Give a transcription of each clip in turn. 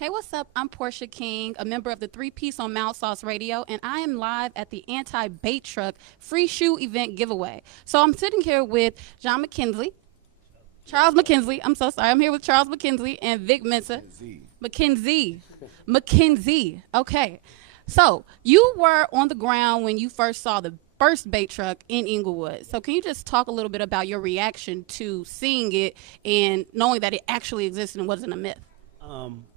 Hey, what's up? I'm Portia King, a member of the Three Piece on Mount Sauce Radio, and I am live at the Anti-Bait Truck Free Shoe Event Giveaway. So I'm sitting here with John McKinley, Charles McKinley. I'm so sorry. I'm here with Charles McKinley and Vic Mensa. McKenzie. McKenzie. Okay. So you were on the ground when you first saw the first bait truck in Inglewood. So can you just talk a little bit about your reaction to seeing it and knowing that it actually existed and wasn't a myth?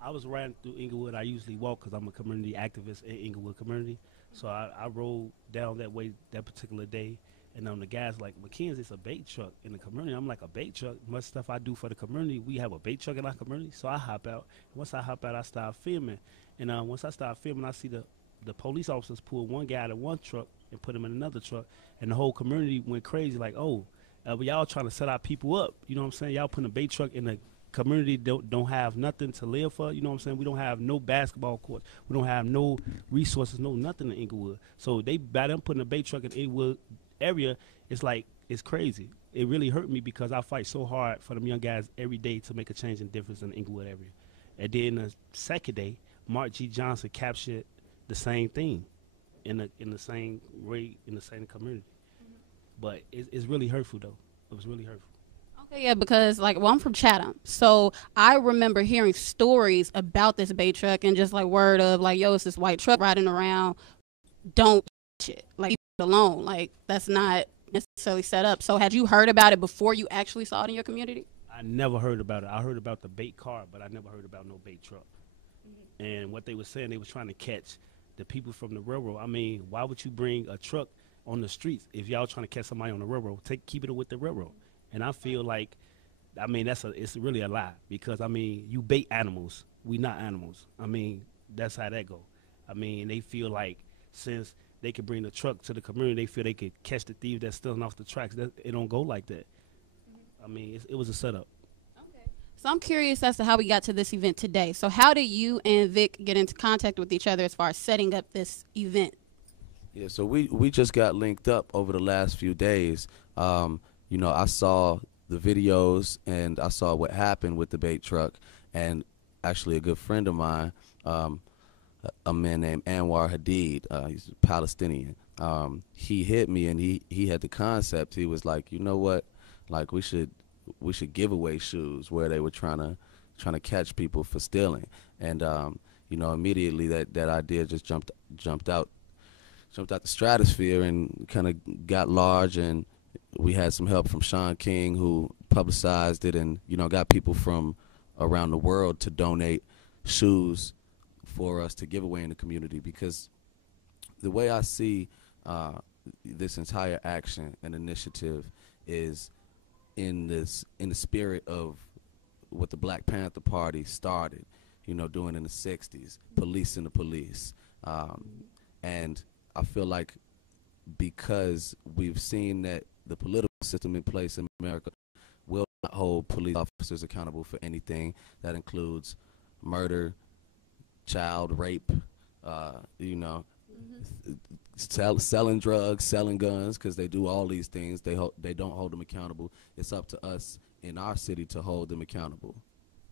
I was riding through Inglewood. I usually walk because I'm a community activist in Inglewood community. So I rode down that way that particular day. And the guy's like, Mackenzie's a bait truck in the community. I'm like, a bait truck? Much stuff I do for the community. We have a bait truck in our community. So I hop out. Once I hop out, I start filming. And once I start filming, I see the police officers pull one guy out of one truck and put him in another truck. And the whole community went crazy like, oh, but y'all trying to set our people up. You know what I'm saying? Y'all putting a bait truck in the community don't have nothing to live for. You know what I'm saying? We don't have no basketball courts. We don't have no resources, no nothing in Inglewood. So by them putting a bait truck in Inglewood area, it's crazy. It really hurt me because I fight so hard for them young guys every day to make a change and difference in the Inglewood area. And then the second day, Mark G. Johnson captured the same thing in the same way in the same community. But it's really hurtful though. It was really hurtful. Okay, yeah, because I'm from Chatham, so I remember hearing stories about this bait truck and just word of yo, it's this white truck riding around. Don't shit, leave it alone. That's not necessarily set up. So had you heard about it before you actually saw it in your community? I never heard about it. I heard about the bait car, but I never heard about no bait truck. And what they were saying, they was trying to catch the people from the railroad. I mean, why would you bring a truck on the streets if y'all trying to catch somebody on the railroad? Keep it with the railroad. And I feel it's really a lie because you bait animals. We not animals. That's how that go. They feel like since they could bring the truck to the community, they feel they could catch the thief that's stealing off the tracks. It don't go like that. It was a setup. Okay. So I'm curious as to how we got to this event today. So how did you and Vic get into contact with each other as far as setting up this event? Yeah, so we just got linked up over the last few days. I saw the videos and I saw what happened with the bait truck, and actually a good friend of mine, a man named Anwar Hadid, he's Palestinian. He hit me and he had the concept. He was like, you know what, we should give away shoes where they were trying to catch people for stealing, and immediately that idea just jumped out the stratosphere and kind of got large, and we had some help from Sean King, who publicized it and got people from around the world to donate shoes for us to give away in the community. Because the way I see this entire action and initiative is in the spirit of what the Black Panther Party started, doing in the 60s, policing the police. And I feel like because we've seen that the political system in place in America will not hold police officers accountable for anything. That includes murder, child rape, selling drugs, selling guns, because they do all these things. They don't hold them accountable. It's up to us in our city to hold them accountable.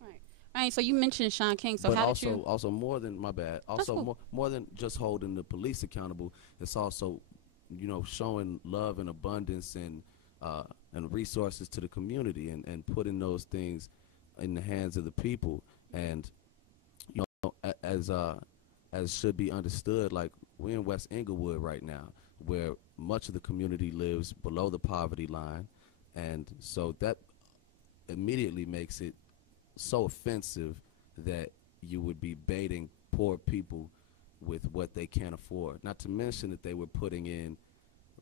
All right, so you mentioned Sean King. So but how also, did you? Also more than my bad. Also more than just holding the police accountable. It's also, showing love and abundance and resources to the community and putting those things in the hands of the people. And as should be understood, we're in West Inglewood right now, where much of the community lives below the poverty line, and so that immediately makes it so offensive that you would be baiting poor people with what they can't afford. Not to mention that they were putting in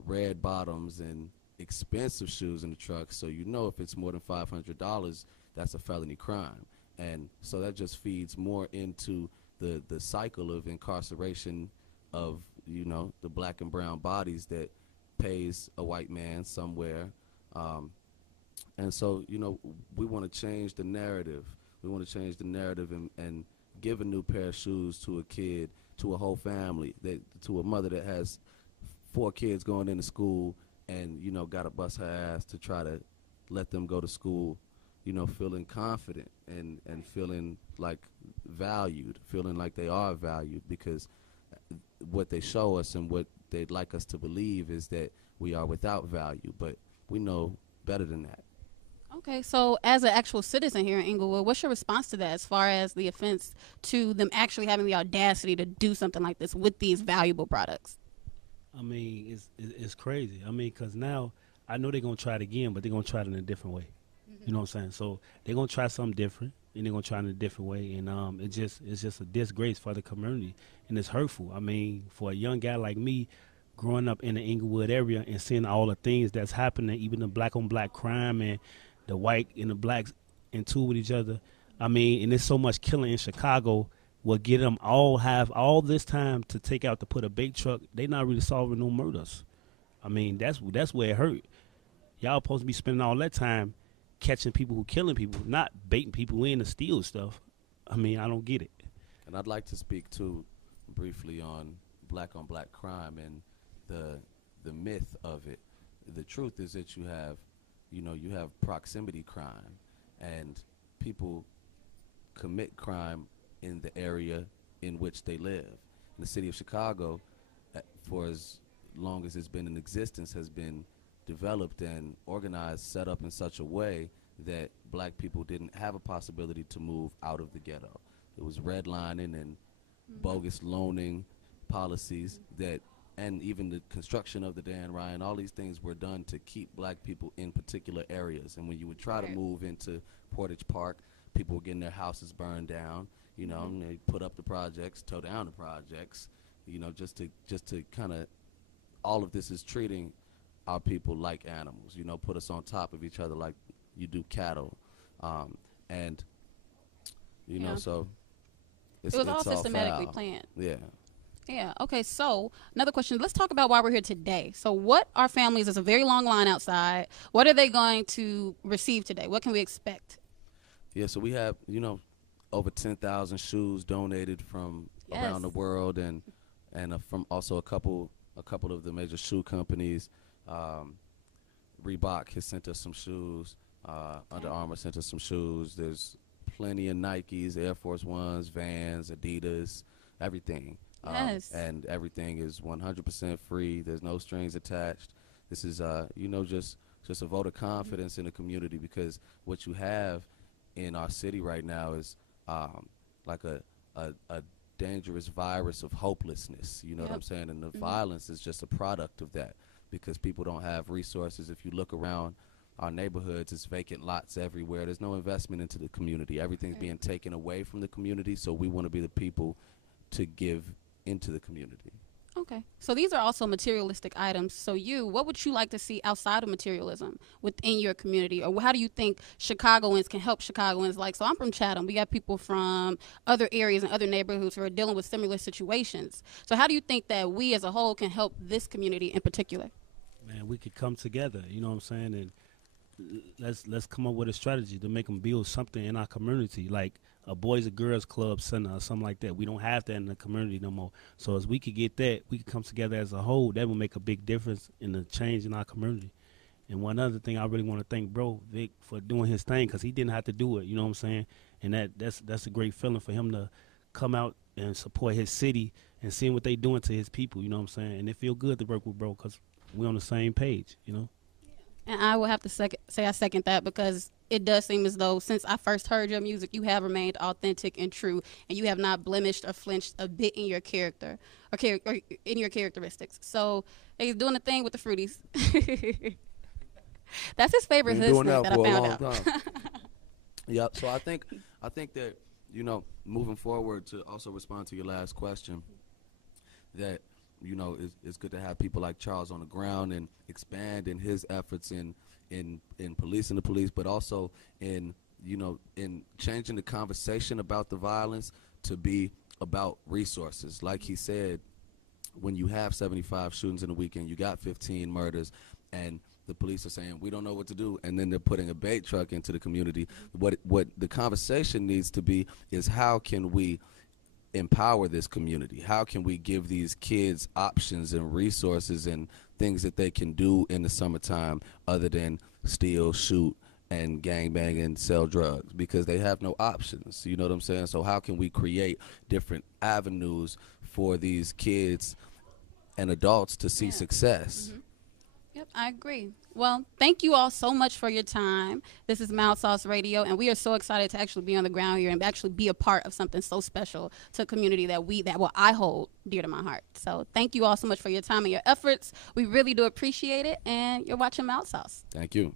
red bottoms and expensive shoes in the truck, so if it's more than $500, that's a felony crime. And so that just feeds more into the cycle of incarceration of the black and brown bodies that pays a white man somewhere. And so, we want to change the narrative. We want to change the narrative and give a new pair of shoes to a kid, to a whole family, to a mother that has 4 kids going into school and, got to bust her ass to try to let them go to school, feeling confident and feeling like valued, feeling like they are valued, because what they show us and what they'd like us to believe is that we are without value, but we know better than that. Okay, so as an actual citizen here in Inglewood, what's your response to that as far as the offense to them actually having the audacity to do something like this with these valuable products? I mean, it's crazy. I mean, because now I know they're gonna try it again, but they're gonna try it in a different way. You know what I'm saying? So they're gonna try something different, and they're gonna try it in a different way, and it's just a disgrace for the community, and it's hurtful. I mean, for a young guy like me, growing up in the Inglewood area and seeing all the things that's happening, even the black on black crime and the white and the blacks into with each other. I mean, and there's so much killing in Chicago. Will get them all have all this time to take out to put a bait truck. They not really solving no murders. I mean, that's where it hurt. Y'all supposed to be spending all that time catching people who killing people, not baiting people in to steal stuff. I mean, I don't get it. And I'd like to speak too briefly on black crime and the myth of it. The truth is that you have proximity crime, and people commit crime in the area in which they live. And the city of Chicago, for as long as it's been in existence, has been developed and organized, set up in such a way that black people didn't have a possibility to move out of the ghetto. It was redlining and bogus loaning policies that, and even the construction of the Dan Ryan, all these things were done to keep black people in particular areas. And when you would try to move into Portage Park, people were getting their houses burned down. You know, and they put up the projects, tear down the projects. You know, just to kind of, all of this is treating our people like animals. You know, put us on top of each other like you do cattle, and you know, so it was all systematically foul. planned. Yeah. Yeah. Okay. So another question. Let's talk about why we're here today. So what are families? There's a very long line outside. What are they going to receive today? What can we expect? Yeah. So we have, over 10,000 shoes donated from around the world, and from also a couple of the major shoe companies. Reebok has sent us some shoes. Under Armour sent us some shoes. There's plenty of Nikes, Air Force Ones, Vans, Adidas, everything. Yes. And everything is 100% free. There's no strings attached. This is, just a vote of confidence in the community, because what you have in our city right now is like a dangerous virus of hopelessness. You know what I'm saying? And the violence is just a product of that, because people don't have resources. If you look around our neighborhoods, it's vacant lots everywhere. There's no investment into the community. Everything's being taken away from the community, so we want to be the people to give into the community. Okay. So these are also materialistic items. So what would you like to see outside of materialism within your community? Or how do you think Chicagoans can help Chicagoans? Like, so I'm from Chatham. We got people from other areas and other neighborhoods who are dealing with similar situations. So how do you think that we as a whole can help this community in particular? Man, we could come together, you know what I'm saying? And let's come up with a strategy to make them build something in our community, like a Boys and Girls Club center or something like that. We don't have that in the community no more. So as we could get that, we could come together as a whole. That would make a big difference in the change in our community. And one other thing, I really want to thank Bro Vic for doing his thing, because he didn't have to do it, you know what I'm saying? And that's a great feeling for him to come out and support his city and seeing what they doing to his people, you know what I'm saying? And it feel good to work with Bro, because we're on the same page, you know? And I will have to say I second that, because it does seem as though since I first heard your music, you have remained authentic and true, and you have not blemished or flinched a bit in your character or in your characteristics. So he's doing the thing with the Fruities. That's his favorite hood snack that I found out. Yeah. So I think that, moving forward, to also respond to your last question, that it's good to have people like Charles on the ground and expand in his efforts in policing the police, but also in changing the conversation about the violence to be about resources. Like he said, when you have 75 shootings in a weekend, you got 15 murders, and the police are saying, we don't know what to do, and then they're putting a bait truck into the community. What the conversation needs to be is, how can we empower this community? How can we give these kids options and resources and things that they can do in the summertime other than steal, shoot, and gangbang and sell drugs because they have no options. You know what I'm saying? So how can we create different avenues for these kids and adults to see Yeah. success? Yep, I agree. Well, thank you all so much for your time. This is Mouth Sauce Radio, and we are so excited to actually be on the ground here and actually be a part of something so special to a community that I hold dear to my heart. So thank you all so much for your time and your efforts. We really do appreciate it, and you're watching Mouth Sauce. Thank you.